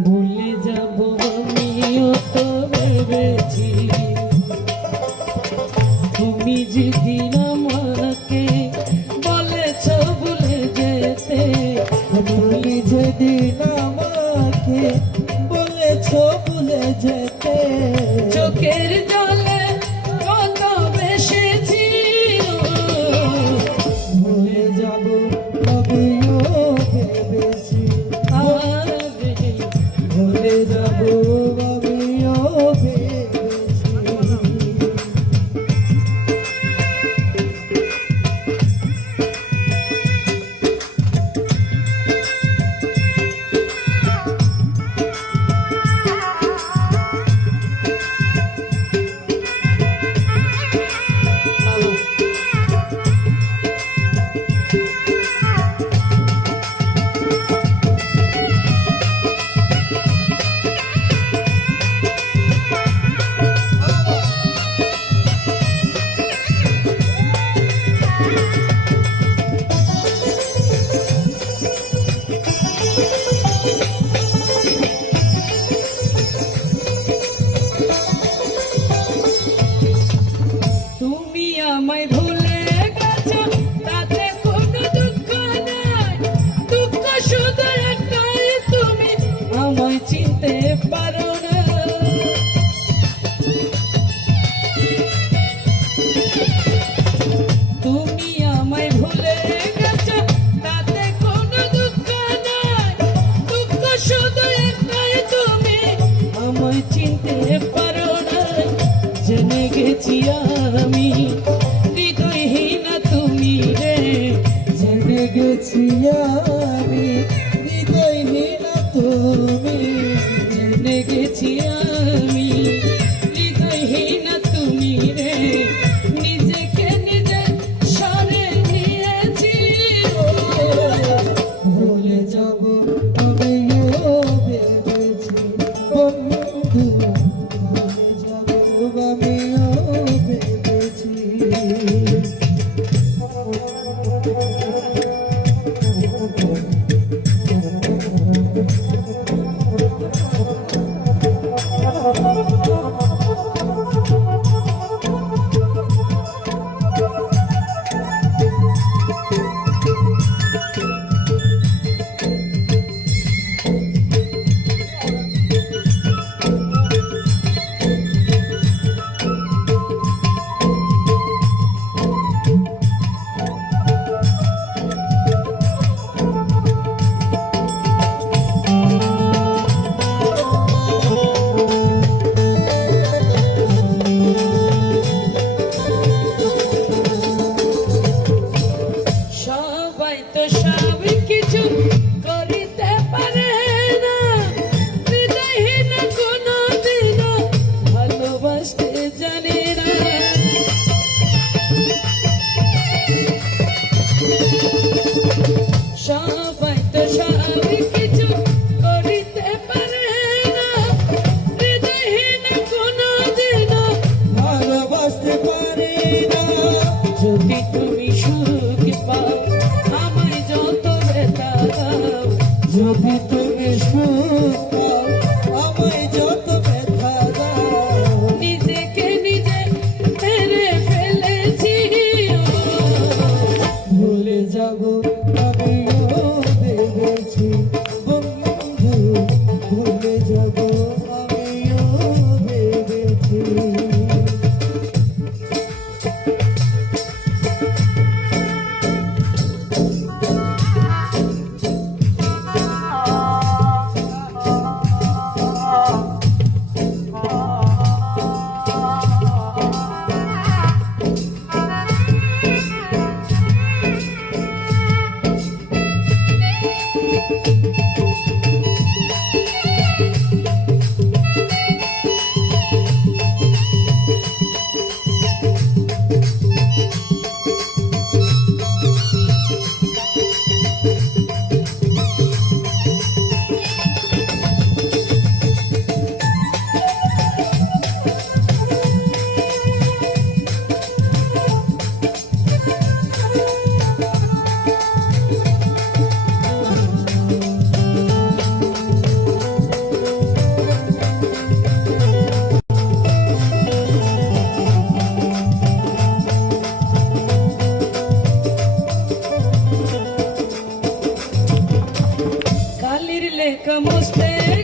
ভুলে যাব আমিও তো ভেবেছি তুমি যেদিন আমাকে বলেছ ভুলে যেতে, তুমি যেদিন আমাকে বলেছ ভুলে যেতে, চোখের জলে কত বেসেছি ভুলে যাব আমিও ভেবেছি, ভুলে যাব আমিও ভেবেছি। আমায় ভুলে গেছো তাতে কোনো দুঃখ নাই, দুঃখ শুধু একটাই তুমি আমায় চিনতে পারো না। তুমি আমায় ভুলে গেছো তাতে কোনো দুঃখ নাই, দুঃখ শুধু একটাই তুমি আমায় চিনতে পারো না। জেনে গেছি আমি হৃদয়হীনা তুমি রে, জেনে গেছি আমি হৃদয়হীনা তুমি, জেনে গেছি আমি হৃদয়হীনা তুমি রে, নিজেকে নিজে সরে নিয়েছি। ভুলে যাব আমিও ভেবেছি বন্ধু, ভুলে যাব আমিও ভেবেছি। সবাই তো সব কিছু করিতে পারে না, হৃদয়হীন কোনো দিনও ভালোবাসতে জানে না। সবাই তো সব কিছু করিতে পারে না, হৃদয়হীন কোনো দিনও ভালোবাসতে পারি না। যদি তুমি সুখ পাও আমায় যত ব্যথা দাও, যদি তুমি সুখ পাও আমায় যত ব্যথা দাও, নিজেকে নিজে মেরে ফেলেছি। ভুলে যাব আমিও ভেবেছি বন্ধু, ভুলে যাব আমিও ভেবেছি। জানির লেখা মস্তে